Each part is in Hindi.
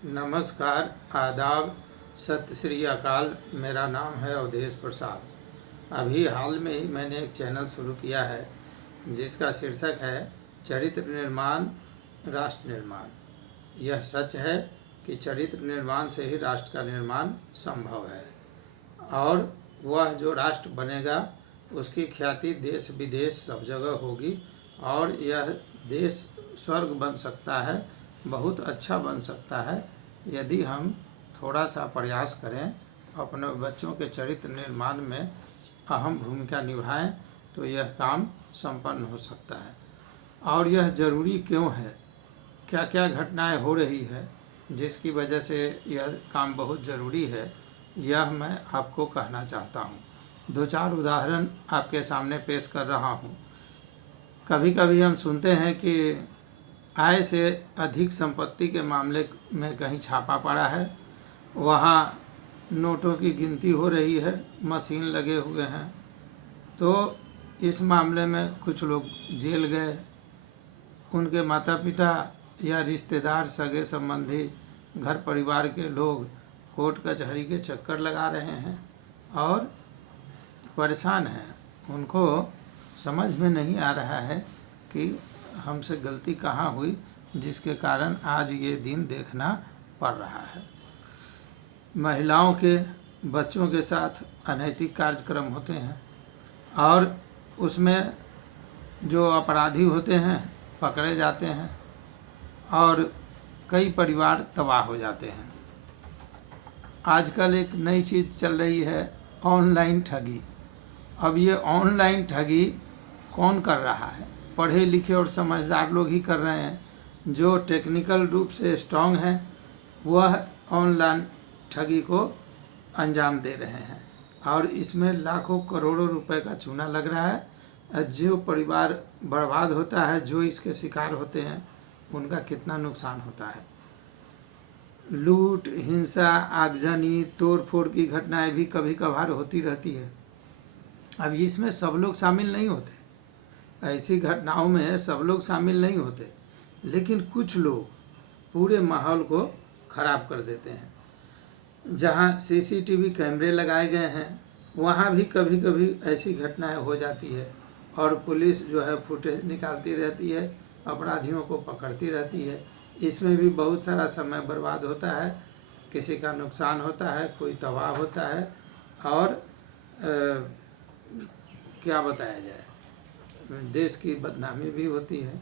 नमस्कार, आदाब, सत श्री अकाल। मेरा नाम है अवधेश प्रसाद। अभी हाल में ही मैंने एक चैनल शुरू किया है जिसका शीर्षक है चरित्र निर्माण राष्ट्र निर्माण। यह सच है कि चरित्र निर्माण से ही राष्ट्र का निर्माण संभव है और वह जो राष्ट्र बनेगा उसकी ख्याति देश विदेश सब जगह होगी और यह देश स्वर्ग बन सकता है, बहुत अच्छा बन सकता है यदि हम थोड़ा सा प्रयास करें, अपने बच्चों के चरित्र निर्माण में अहम भूमिका निभाएं तो यह काम संपन्न हो सकता है। और यह ज़रूरी क्यों है, क्या क्या घटनाएं हो रही है जिसकी वजह से यह काम बहुत ज़रूरी है, यह मैं आपको कहना चाहता हूँ। दो चार उदाहरण आपके सामने पेश कर रहा हूँ। कभी कभी हम सुनते हैं कि आय से अधिक संपत्ति के मामले में कहीं छापा पड़ा है, वहाँ नोटों की गिनती हो रही है, मशीन लगे हुए हैं, तो इस मामले में कुछ लोग जेल गए, उनके माता पिता या रिश्तेदार सगे संबंधी घर परिवार के लोग कोर्ट कचहरी के चक्कर लगा रहे हैं और परेशान हैं। उनको समझ में नहीं आ रहा है कि हमसे गलती कहाँ हुई जिसके कारण आज ये दिन देखना पड़ रहा है। महिलाओं के बच्चों के साथ अनैतिक कार्यक्रम होते हैं और उसमें जो अपराधी होते हैं पकड़े जाते हैं और कई परिवार तबाह हो जाते हैं। आजकल एक नई चीज़ चल रही है, ऑनलाइन ठगी। अब ये ऑनलाइन ठगी कौन कर रहा है? पढ़े लिखे और समझदार लोग ही कर रहे हैं। जो टेक्निकल रूप से स्ट्रांग हैं वह ऑनलाइन ठगी को अंजाम दे रहे हैं और इसमें लाखों करोड़ों रुपए का चूना लग रहा है। जो परिवार बर्बाद होता है, जो इसके शिकार होते हैं, उनका कितना नुकसान होता है। लूट, हिंसा, आगजनी, तोड़ फोड़ की घटनाएं भी कभी कभार होती रहती है। अब इसमें सब लोग शामिल नहीं होते, ऐसी घटनाओं में सब लोग शामिल नहीं होते, लेकिन कुछ लोग पूरे माहौल को ख़राब कर देते हैं। जहां सीसीटीवी कैमरे लगाए गए हैं वहां भी कभी कभी ऐसी घटनाएं हो जाती है और पुलिस जो है फुटेज निकालती रहती है, अपराधियों को पकड़ती रहती है। इसमें भी बहुत सारा समय बर्बाद होता है, किसी का नुकसान होता है, कोई तबाह होता है और क्या बताया जाए, देश की बदनामी भी होती है।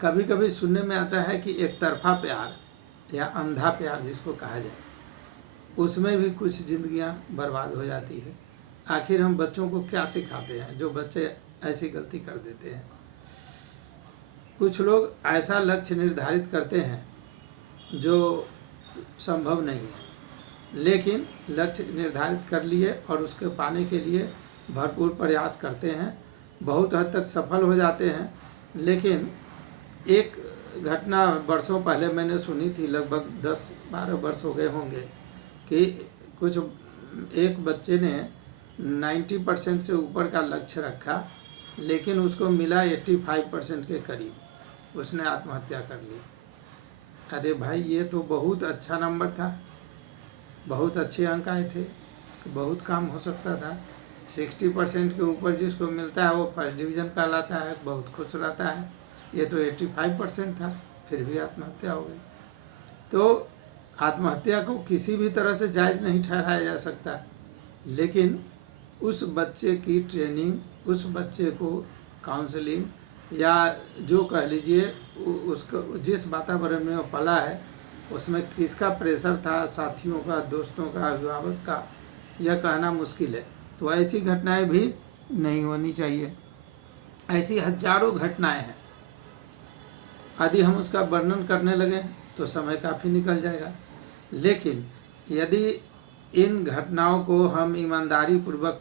कभी कभी सुनने में आता है कि एक तरफा प्यार या अंधा प्यार जिसको कहा जाए, उसमें भी कुछ जिंदगियां बर्बाद हो जाती है। आखिर हम बच्चों को क्या सिखाते हैं जो बच्चे ऐसी गलती कर देते हैं? कुछ लोग ऐसा लक्ष्य निर्धारित करते हैं जो संभव नहीं है, लेकिन लक्ष्य निर्धारित कर लिए और उसके पाने के लिए भरपूर प्रयास करते हैं, बहुत हद तक सफल हो जाते हैं। लेकिन एक घटना वर्षों पहले मैंने सुनी थी, लगभग 10-12 वर्ष हो गए होंगे, कि कुछ एक बच्चे ने 90% से ऊपर का लक्ष्य रखा, लेकिन उसको मिला 85% के करीब, उसने आत्महत्या कर ली। अरे भाई, ये तो बहुत अच्छा नंबर था, बहुत अच्छे अंक आए थे, बहुत काम हो सकता था। 60% के ऊपर जिसको मिलता है वो फर्स्ट डिवीज़न कहलाता है, बहुत खुश रहता है। ये तो 85% था, फिर भी आत्महत्या हो गई। तो आत्महत्या को किसी भी तरह से जायज़ नहीं ठहराया जा सकता, लेकिन उस बच्चे की ट्रेनिंग, उस बच्चे को काउंसलिंग या जो कह लीजिए उसको जिस वातावरण में वो पला है उसमें किसका प्रेशर था, साथियों का, दोस्तों का, अभिभावक का, यह कहना मुश्किल है। तो ऐसी घटनाएं भी नहीं होनी चाहिए। ऐसी हजारों घटनाएं हैं, यदि हम उसका वर्णन करने लगे तो समय काफ़ी निकल जाएगा। लेकिन यदि इन घटनाओं को हम ईमानदारी पूर्वक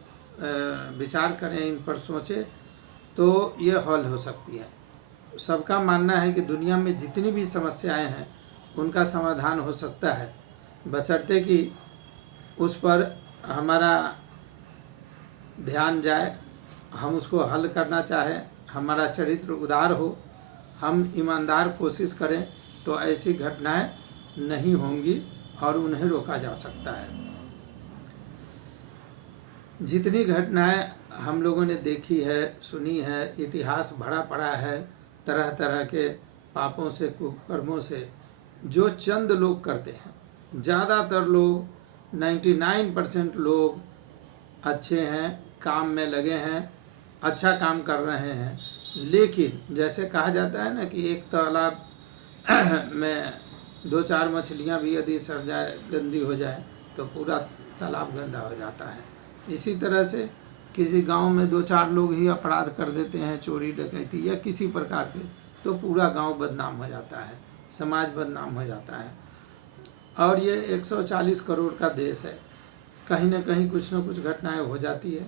विचार करें, इन पर सोचें, तो ये हल हो सकती है। सबका मानना है कि दुनिया में जितनी भी समस्याएं हैं उनका समाधान हो सकता है, बशर्ते कि उस पर हमारा ध्यान जाए, हम उसको हल करना चाहें, हमारा चरित्र उदार हो, हम ईमानदार कोशिश करें, तो ऐसी घटनाएं नहीं होंगी और उन्हें रोका जा सकता है। जितनी घटनाएं हम लोगों ने देखी है, सुनी है, इतिहास भरा पड़ा है तरह तरह के पापों से, कुकर्मों से, जो चंद लोग करते हैं। ज़्यादातर लोग 99% लोग अच्छे हैं, काम में लगे हैं, अच्छा काम कर रहे हैं। लेकिन जैसे कहा जाता है ना कि एक तालाब में 2-4 मछलियां भी यदि सड़ जाए, गंदी हो जाए, तो पूरा तालाब गंदा हो जाता है। इसी तरह से किसी गांव में 2-4 लोग ही अपराध कर देते हैं, चोरी डकैती या किसी प्रकार के, तो पूरा गांव बदनाम हो जाता है, समाज बदनाम हो जाता है। और ये 140 करोड़ का देश है, कहीं ना कहीं कुछ न कुछ घटनाएं हो जाती है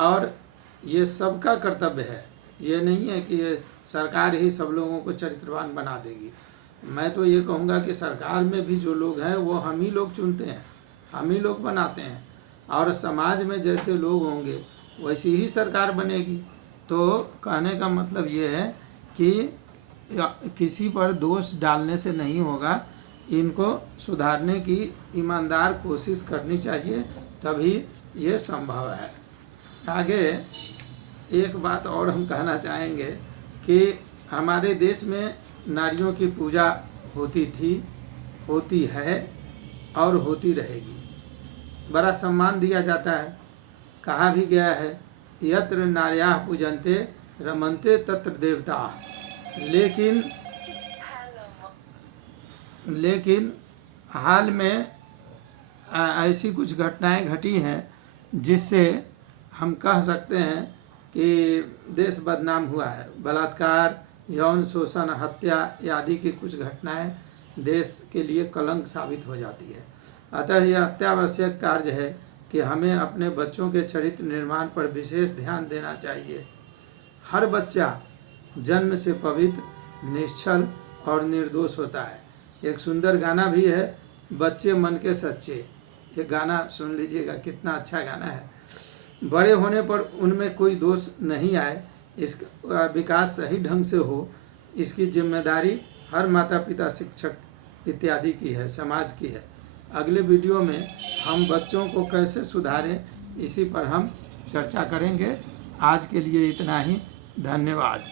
और ये सबका कर्तव्य है। ये नहीं है कि ये सरकार ही सब लोगों को चरित्रवान बना देगी। मैं तो ये कहूँगा कि सरकार में भी जो लोग हैं वो हम ही लोग चुनते हैं, हम ही लोग बनाते हैं, और समाज में जैसे लोग होंगे वैसी ही सरकार बनेगी। तो कहने का मतलब ये है कि किसी पर दोष डालने से नहीं होगा, इनको सुधारने की ईमानदार कोशिश करनी चाहिए, तभी ये संभव है। आगे एक बात और हम कहना चाहेंगे कि हमारे देश में नारियों की पूजा होती थी, होती है और होती रहेगी। बड़ा सम्मान दिया जाता है। कहा भी गया है, यत्र नार्याः पूजन्ते रमन्ते तत्र देवताः। लेकिन हाल में ऐसी कुछ घटनाएं घटी हैं जिससे हम कह सकते हैं कि देश बदनाम हुआ है। बलात्कार, यौन शोषण, हत्या आदि की कुछ घटनाएं देश के लिए कलंक साबित हो जाती है। अतः यह अत्यावश्यक कार्य है कि हमें अपने बच्चों के चरित्र निर्माण पर विशेष ध्यान देना चाहिए। हर बच्चा जन्म से पवित्र, निश्चल और निर्दोष होता है। एक सुंदर गाना भी है, बच्चे मन के सच्चे। ये गाना सुन लीजिएगा, कितना अच्छा गाना है। बड़े होने पर उनमें कोई दोष नहीं आए, इसका विकास सही ढंग से हो, इसकी जिम्मेदारी हर माता पिता, शिक्षक इत्यादि की है, समाज की है। अगले वीडियो में हम बच्चों को कैसे सुधारें, इसी पर हम चर्चा करेंगे। आज के लिए इतना ही। धन्यवाद।